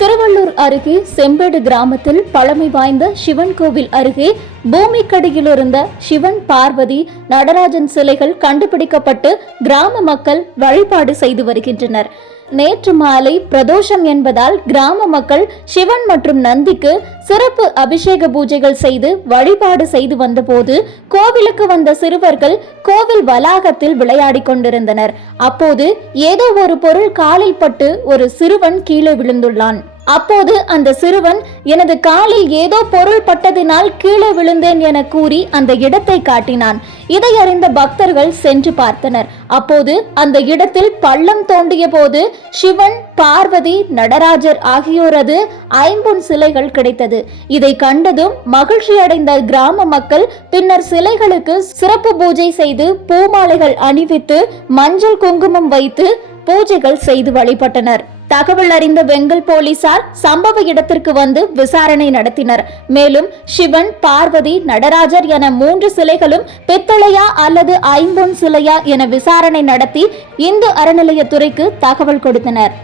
திருவள்ளூர் அருகே செம்பேடு கிராமத்தில் பழமை வாய்ந்த சிவன் கோவில் அருகே பூமிக்கடியில் இருந்த சிவன், பார்வதி, நடராஜன் சிலைகள் கண்டுபிடிக்கப்பட்டு கிராம மக்கள் வழிபாடு செய்து வருகின்றனர். நேற்று மாலை பிரதோஷம் என்பதால் கிராம மக்கள் சிவன் மற்றும் நந்திக்கு சிறப்பு அபிஷேக பூஜைகள் செய்து வழிபாடு செய்து வந்தபோது கோவிலுக்கு வந்த சிறுவர்கள் கோவில் வளாகத்தில் விளையாடி கொண்டிருந்தனர். அப்போது ஏதோ ஒரு பொருள் காலில் பட்டு ஒரு சிறுவன் கீழே விழுந்துள்ளான். அப்போது அந்த சிறுவன், எனது காலில் ஏதோ பொருள் பட்டதினால் கீழே விழுந்தேன் என கூறி அந்த இடத்தை காட்டினான். இதை அறிந்த பக்தர்கள் சென்று பார்த்தனர். அப்போது அந்த இடத்தில் பள்ளம் தோண்டிய போது சிவன், பார்வதி, நடராஜர் ஆகியோரது ஐம்பொன் சிலைகள் கிடைத்தது. இதை கண்டதும் மகிழ்ச்சி அடைந்த கிராம மக்கள் பின்னர் சிலைகளுக்கு சிறப்பு பூஜை செய்து பூமாலைகள் அணிவித்து மஞ்சள் குங்குமம் வைத்து பூஜைகள் செய்து வழிபட்டனர். தகவல் அறிந்த வெங்கல் போலீசார் சம்பவ இடத்திற்கு வந்து விசாரணை நடத்தினர். மேலும் சிவன், பார்வதி, நடராஜர் என 3 சிலைகளும் பித்தளையா அல்லது ஐம்பொன் சிலையா என விசாரணை நடத்தி இந்து அறநிலையத்துறைக்கு தகவல் கொடுத்தனர்.